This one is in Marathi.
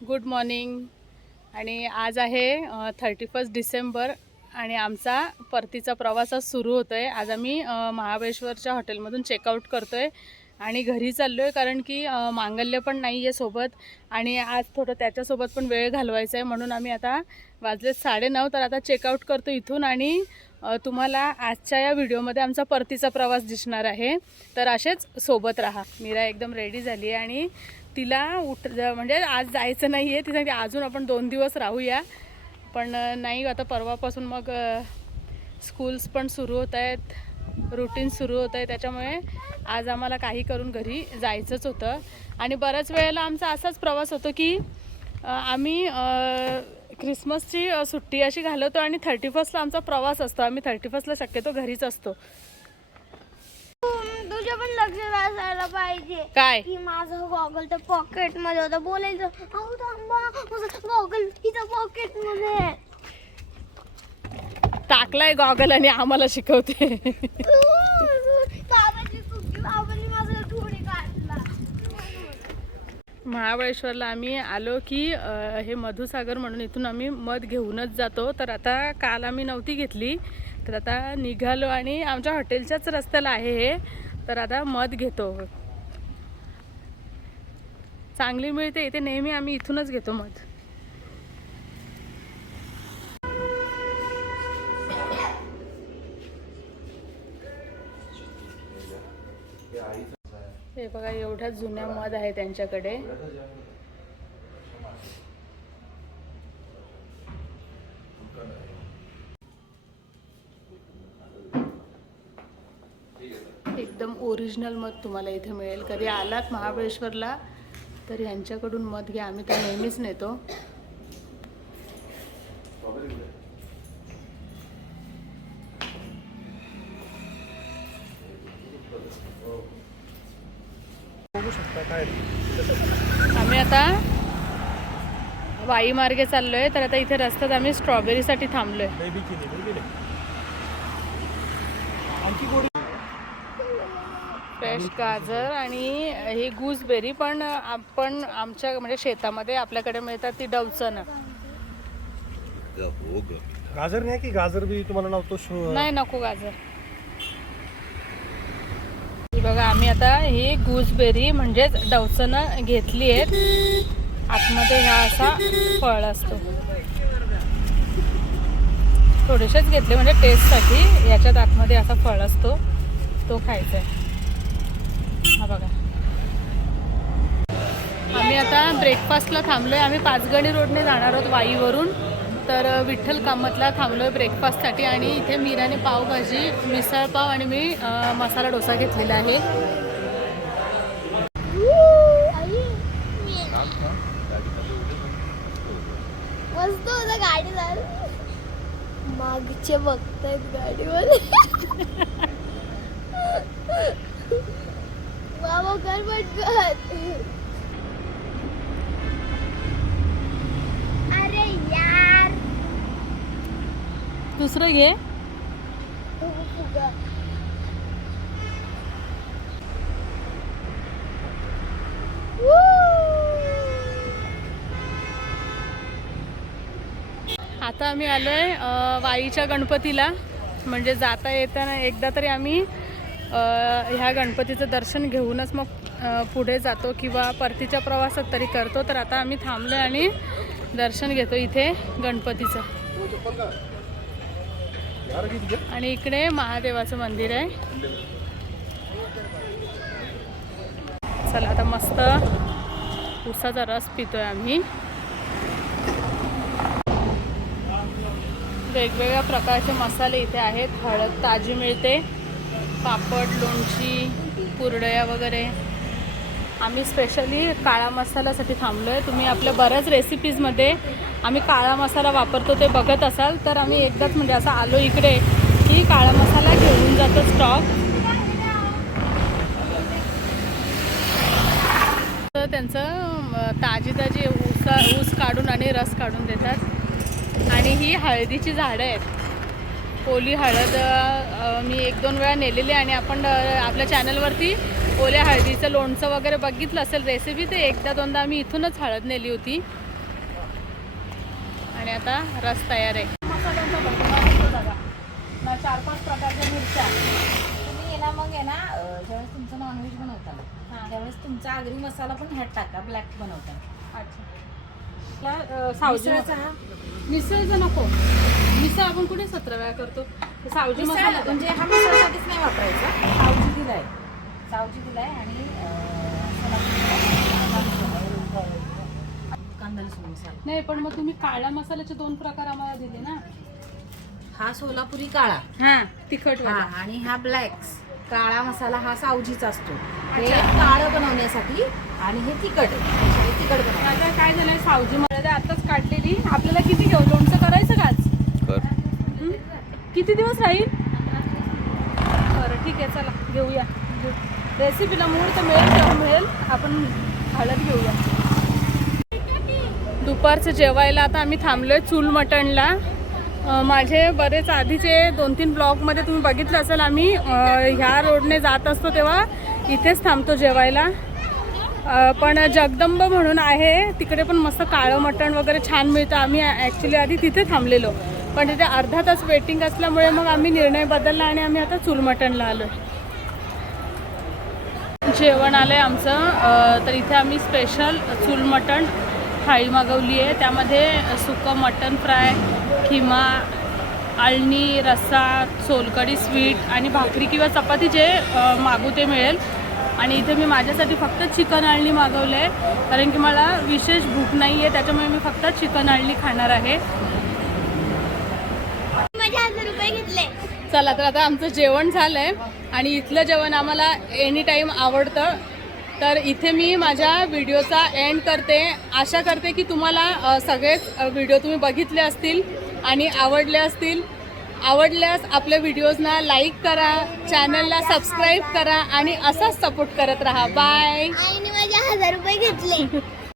Good morning. आणि आज आहे थर्टी फर्स्ट डिसेंबर आणि आमचा परतीचा प्रवास आज सुरू होतो आहे आज आम्ही महाबळेश्वरच्या हॉटेलमधून चेकआउट करतो आहे आणि घरी चाललो आहे कारण की मांगल्य पण नाही आहे सोबत आणि आज थोडं त्याच्यासोबत पण वेळ घालवायचा आहे म्हणून आम्ही आता वाजले साडेनऊ तर आता चेकआउट करतो इथून आणि तुम्हाला आजच्या या व्हिडिओमध्ये आमचा परतीचा प्रवास दिसणार आहे. तर असेच सोबत राहा. मीरा एकदम रेडी झाली आहे आणि तिला उठ म्हणजे आज जायचं नाही आहे ती सांगते अजून आपण दोन दिवस राहूया. पण नाही आता परवापासून मग स्कूल्स पण सुरू होत आहेत. रुटीन सुरू होत आहे. त्याच्यामुळे आज आम्हाला काही करून घरी जायचंच होतं. आणि बऱ्याच वेळेला आमचा असाच प्रवास होतो की आम्ही क्रिसमसची सुट्टी अशी घालवतो आणि थर्टी फर्स्टला आमचा प्रवास असतो. आम्ही थर्टी फर्स्टला शक्यतो घरीच असतो. तुझ्या पण लक्ष असायला पाहिजे. काय? की माझं गॉगल तर पॉकेटमध्ये होतं. बोलायचं अहो थांबा. माझं गॉगल पॉकेटमध्ये आहे." टाकलाय गॉगल आणि आम्हाला शिकवते. बाबाची चुकी बाबांनी माझा थोडी काढला महाबळेश्वरला आम्ही आलो की हे मधुसागर म्हणून इथून आम्ही मध घेऊनच जातो. तर आता काल आम्ही नव्हती घेतली. तर आता निघालो आणि आमच्या हॉटेलच्याच रस्त्याला आहे हे. तर आता मध घेतो. चांगली मिळते. इथे नेहमी आम्ही इथूनच घेतो मध. हे बघा एवढ्या जुन्या मध आहे त्यांच्याकडे. एकदम ओरिजिनल मध तुम्हाला इथे मिळेल. कधी आलात महाबळेश्वरला तर यांच्याकडून मध घ्या. आम्ही तर नेहमीच नेतो. बघू शकता काय आम्ही आता वाई मार्गे चाललोय तर आता इथे रस्त्यात आम्ही स्ट्रॉबेरीसाठी थांबलोय. फ्रेश गाजर आणि ही गूसबेरी पण आपण आमच्या म्हणजे शेतामध्ये आपल्याकडे मिळतात ती डवचणं. गाजर नाही की गाजर बी तुम्हाला शो नाही नको गाजर. ही बघा आम्ही आता ही गूसबेरी म्हणजेच डवचणं घेतली आहेत. आतमध्ये हा असा फळ असतो. थोडेसेच घेतले म्हणजे टेस्टसाठी याच्यात आतमध्ये असा फळ असतो तो खायचा आहे हा बघा. आम्ही आता ब्रेकफास्टला थांबलो आहे आम्ही पाचगणी रोडने जाणार आहोत वाईवरून. तर विठ्ठल कामतला थांबलो आहे ब्रेकफास्टसाठी आणि इथे मीराने पावभाजी मिसळ पाव आणि मी मसाला डोसा घेतलेला आहे. मस्त गाडी मागचे बघतायत गाडीवर बाबा कर दुसरं घे. आता आम्ही आलोय आहे वाईच्या गणपतीला. म्हणजे जाता येताना एकदा तरी आम्ही ह्या गणपतीचं दर्शन घेऊनच मग पुढे जातो किंवा परतीच्या प्रवासात तरी करतो. तर आता आम्ही थांबलोय आणि दर्शन घेतो इथे गणपतीचं. आणि इकडे महादेवाचं मंदिर आहे. चला आता मस्त उसाचा रस पितोय आम्ही. वेगवेगळ्या प्रकारचे मसाले इथे आहेत. हळद ताजी मिळते. पापड लोणची कुरडया वगैरे. आम्ही स्पेशली काळा मसाल्यासाठी थांबलो आहे तुम्ही आपल्या बऱ्याच रेसिपीजमध्ये आम्ही काळा मसाला वापरतो ते बघत असाल तर आम्ही एकदाच म्हणजे असं आलो इकडे की काळा मसाला घेऊन जातो स्टॉक. तर त्यांचं ताजी ताजी ऊसा ऊस काढून आणि रस काढून देतात. आणि ही हळदीची झाडं आहेत. ओली हळद मी एक दोन वेळा नेलेली आणि आपण आपल्या चॅनलवरती ओल्या हळदीचं लोणचं वगैरे बघितलं असेल रेसिपी ते एकदा दोनदा आम्ही इथूनच हळद नेली होती. आणि आता रस तयार आहे. मसाल्यांचा भरपूर असतो बघा ना चार पाच प्रकारच्या मिरच्या. तुम्ही ना मग आहे ना ज्यावेळेस तुमचं नॉनव्हेज बनवता हां. त्यावेळेस तुमचा आगरी मसाला पण ह्यात टाका ब्लॅक बनवता. अच्छा. ला, अ, सावजी मिसळचा मसाला. हा? मिसळचं नको. मिसळ आपण कुठे सतरा वेळा करतो? सावजी मसाला. म्हणजे हा मिसळसाठीच नाही वापरायचा. सावजी दिलाय. सावजी दिलाय आणि कांदा लसूण मसाला नाही पण मग तुम्ही काळ्या मसाल्याचे दोन प्रकार आम्हाला दिले ना. हा सोलापुरी काळा. हा तिखट हा आणि हा ब्लॅक काळा मसाला हा सावजीचा असतो. हे काळं बनवण्यासाठी आणि हे तिखट. हे तिखट आता काय झालंय सावजी मध्ये आताच काढलेली. आपल्याला किती घेऊ? लोणचं करायचं का आज? हं? किती दिवस राहील? बरं ठीक आहे चला घेऊया. रेसिपीला मूळ तर मिळेल तेव्हा मिळेल. आपण हळद घेऊया. दुपारचं जेवायला आता आम्ही थांबलोय चूल मटणला. माझे बरेच आधीचे दोन तीन ब्लॉगमध्ये तुम्ही बघितलं असेल आम्ही ह्या रोडने जात असतो तेव्हा इथेच थांबतो जेवायला. पण जगदंब म्हणून आहे तिकडे पण मस्त काळं मटण वगैरे छान मिळतं. आम्ही ॲक्च्युली आधी तिथे थांबलेलो. पण तिथे अर्धा तास वेटिंग असल्यामुळे मग आम्ही निर्णय बदलला आणि आम्ही आता चूल मटणला आलो जेवण आलं आहे आमचं तर इथे आम्ही स्पेशल चूल मटण थाळी मागवली आहे. त्यामध्ये सुकं मटण फ्राय खिमा आळणी रस्सा सोलकढी स्वीट आणि भाकरी किंवा चपाती जे मागू ते मिळेल. आणि इथे मी माझ्यासाठी फक्त चिकन आळणी मागवलं आहे. कारण की मला विशेष भूक नाही आहे त्याच्यामुळे मी फक्त चिकन आळणी खाणार आहे. चला तर आता आमचं जेवण झालं आहे आणि इथलं जेवण आम्हाला एनी टाईम आवडतं. तर इथे मी माझ्या व्हिडिओचा एंड करते. आशा करते की तुम्हाला सगळेच व्हिडिओ तुम्ही बघितले असतील आणि आवडले असतील. आवडल्यास आपल्या व्हिडिओजना लाईक करा चॅनलला सबस्क्राईब करा आणि असाच सपोर्ट करत राहा. बाय आईने हजार रुपये घेतले.